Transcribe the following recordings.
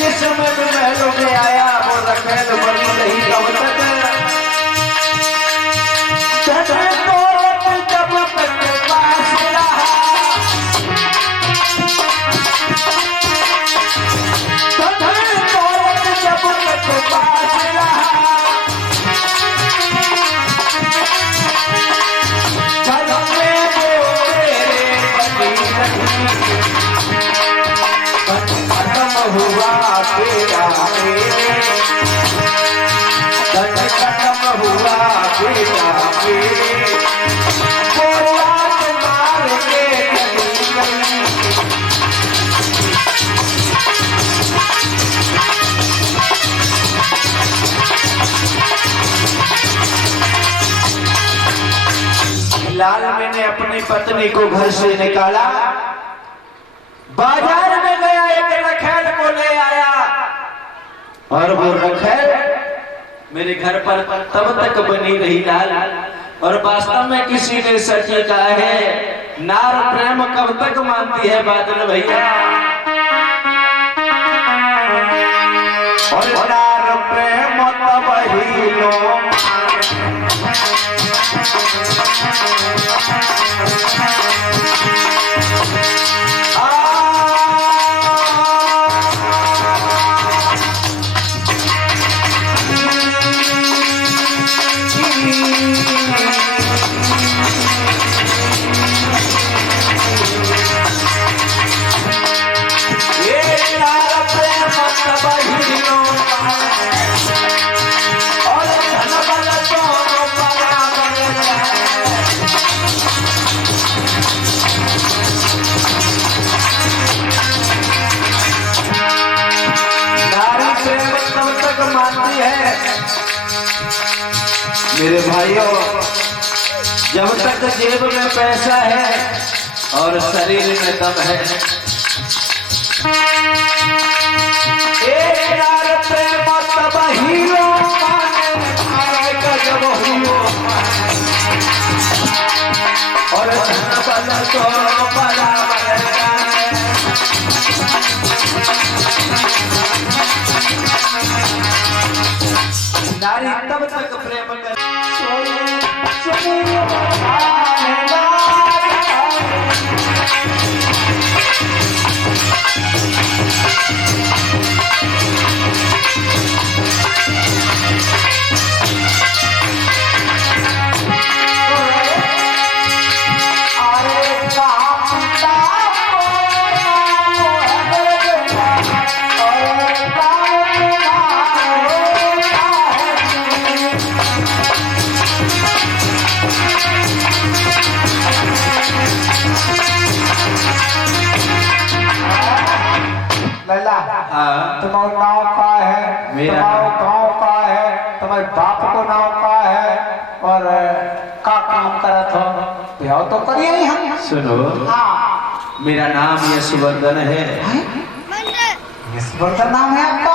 जिस समय में महलों में आया वो रखेल बनी रही कब तक जब तक पास रहा जब तक पास रहा घर में वो तेरे बनी रही हुआ तेरा खत्म हुआ तेरा मार के लाल मैंने अपनी पत्नी को घर से निकाला, बाजार में गया, एक रखेल को ले आया और वो रखेल मेरे घर पर तब तक बनी रही लाल। और वास्तव में किसी ने सच कहा है, नार प्रेम कब तक मानती है बादल भैया। और नार प्रेम तब ही लो मेरे भाइयों। जब तक जेब में पैसा है और शरीर में दम है, एक नार प्रेम तब ही लो जब हो और धन तो बड़ा नारी तब तक प्रेम कर तुम्हारा नाव का है, तुम्हारा गाँव का है, तुम्हारे बाप को नाव का है और का काम करत हो ब्याह तो करिए ही हम। सुनो, हाँ मेरा नाम यशवर्धन है। यशवर्धन नाम है आपका?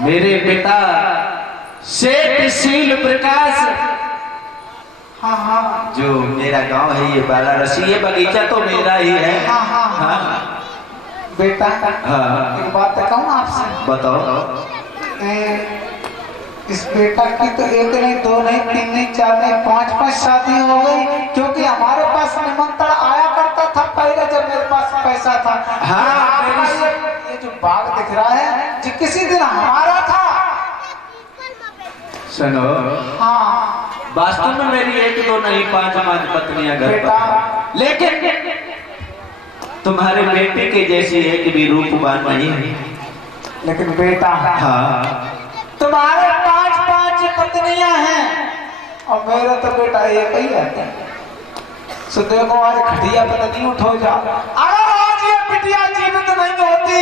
मेरे पिता सेठ शील प्रकाश। हाँ हाँ। जो मेरा गांव है ये बाला रसी, ये बगीचा तो मेरा ही है। हाँ हाँ हाँ। बेटा हाँ एक बात कहूँ आपसे? बताओ। इस बेटा की तो एक नहीं, दो नहीं, तीन नहीं, चार नहीं, पांच शादी हो गई, क्योंकि हमारे पास निमंत्रण आया करता था पहले जब मेरे पास पैसा था। हाँ, ये जो बाग दिख रहा है जो किसी दिन हमारा था। सुनो, हाँ वास्तव में मेरी एक दो नहीं पांच पत्नियां घर बेटा, पर, लेकिन तुम्हारे बेटे के जैसी एक भी रूपवान नहीं है। लेकिन बेटा हाँ, तुम्हारे पांच पत्नियां हैं और मेरा तो बेटा एक ही है। सो देखो आज खटिया पे नहीं उठो जा, अगर आज ये बिटिया जीवित नहीं होती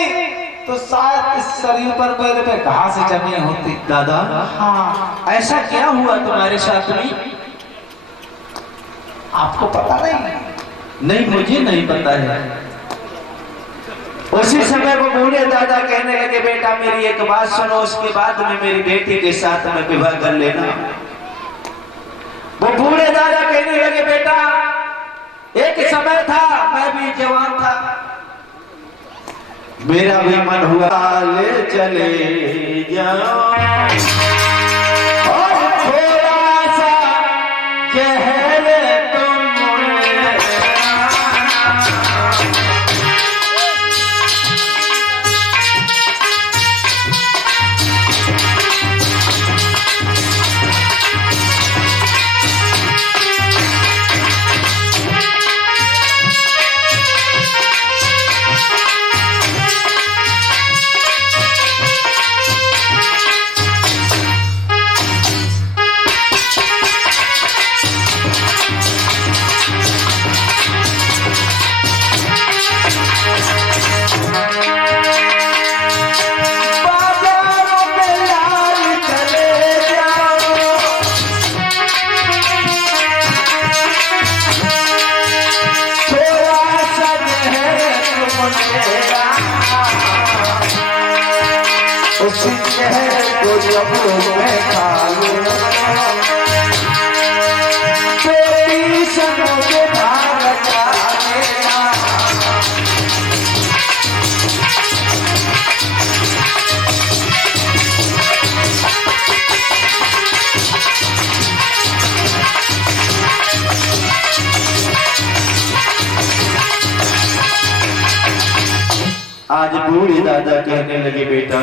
तो शायद इस शरीर पर मेरे पे घास जमी होती। दादा, हाँ ऐसा क्या हुआ तुम्हारे साथ में? आपको पता नहीं? नहीं, मुझे नहीं पता है। उसी समय वो बूढ़े दादा कहने लगे, बेटा मेरी एक बात सुनो, उसके बाद में मेरी बेटी के साथ में विवाह कर लेना। वो बूढ़े दादा कहने लगे, बेटा एक समय था, मैं भी जवान था, मेरा भी मन हुआ ले चले जाओ और थोड़ा सा जहर तुम उसी शहर को जब मैं खा लूं, तेरी संग के धार जाएगा। आज बूढ़ी दादा कहने लगे, बेटा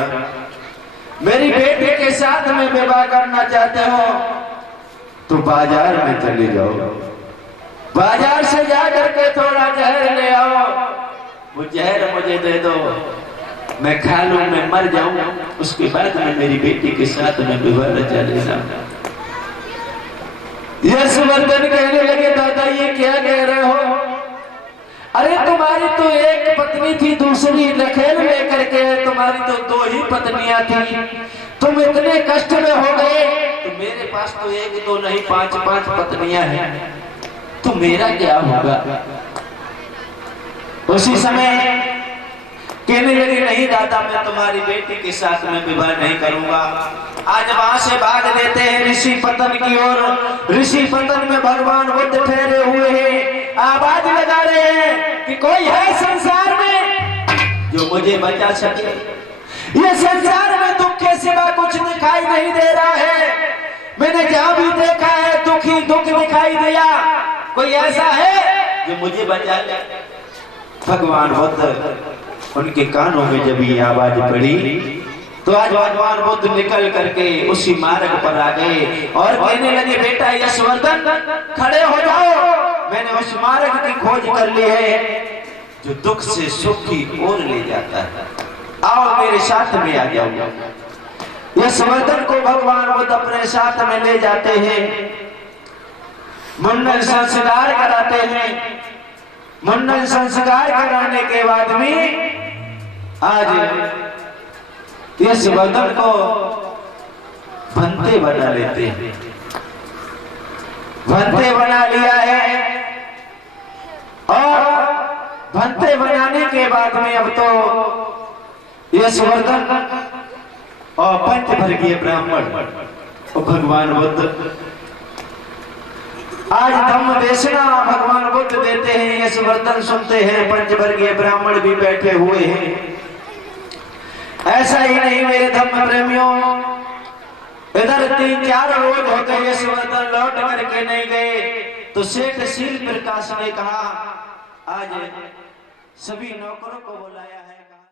मेरी बेटी के साथ में विवाह करना चाहते हो तो बाजार में चले जाओ, बाजार से जाकर के थोड़ा जहर ले आओ, वो जहर मुझे दे दो, मैं खा लूं, मैं मर जाऊं, उसके बाद में मेरी बेटी के साथ में विवाह रचा लेना। यशवर्धन कहने लगे, दादा ये क्या कह रहे हो? अरे तुम्हारी तो एक पत्नी थी, दूसरी नखेल लेकर के, तुम्हारी तो दो ही पत्नियां थी, तुम इतने कष्ट में हो गए, तो मेरे पास तो एक दो नहीं पांच पत्नियां हैं, तो मेरा क्या होगा? उसी समय कहने लगे, नहीं दादा मैं तुम्हारी बेटी के साथ में विवाह नहीं करूंगा। आज वहां से भाग देते हैं ऋषि पतन की ओर। ऋषि पतन में भगवान बुद्ध ठहरे हुए हैं, आवाज लगा रहे हैं कि कोई है संसार में जो मुझे बचा सके। ये संसार में दुख के सिवा कुछ दिखाई नहीं दे रहा है, मैंने जहां भी देखा है दुखी दुख दिखाई दिया, कोई ऐसा है जो मुझे बचा ले? भगवान बुद्ध उनके कानों में जब ये आवाज पड़ी तो आज भगवान बुद्ध निकल करके उसी मार्ग पर आ गए और कहने लगे, बेटा यशवर्धन खड़े हो जाओ, मैंने उस मार्ग की खोज कर ली है जो दुख से सुख की ओर ले जाता है, आओ मेरे साथ में आ जाओ। यशवर्धन को भगवान बुद्ध अपने साथ में ले जाते हैं, मुंडन संस्कार कराते हैं। मुंडन संस्कार कराने के बाद में आज यशवर्धन को भंते बना लेते हैं। भंते बना लिया है और भंते बनाने के बाद में अब तो यशवर्धन और पंचवर्गीय ब्राह्मण और भगवान बुद्ध आज धम्म देशना भगवान बुद्ध देते हैं, यशवर्धन सुनते हैं, पंचवर्गीय ब्राह्मण भी बैठे हुए हैं। ऐसा ही नहीं मेरे धम्म प्रेमियों, इधर 3-4 रोज हो गए यशवर्धन लौट करके नहीं गए, तो सेठ शील प्रकाश ने कहा आज सभी नौकरों को बुलाया है।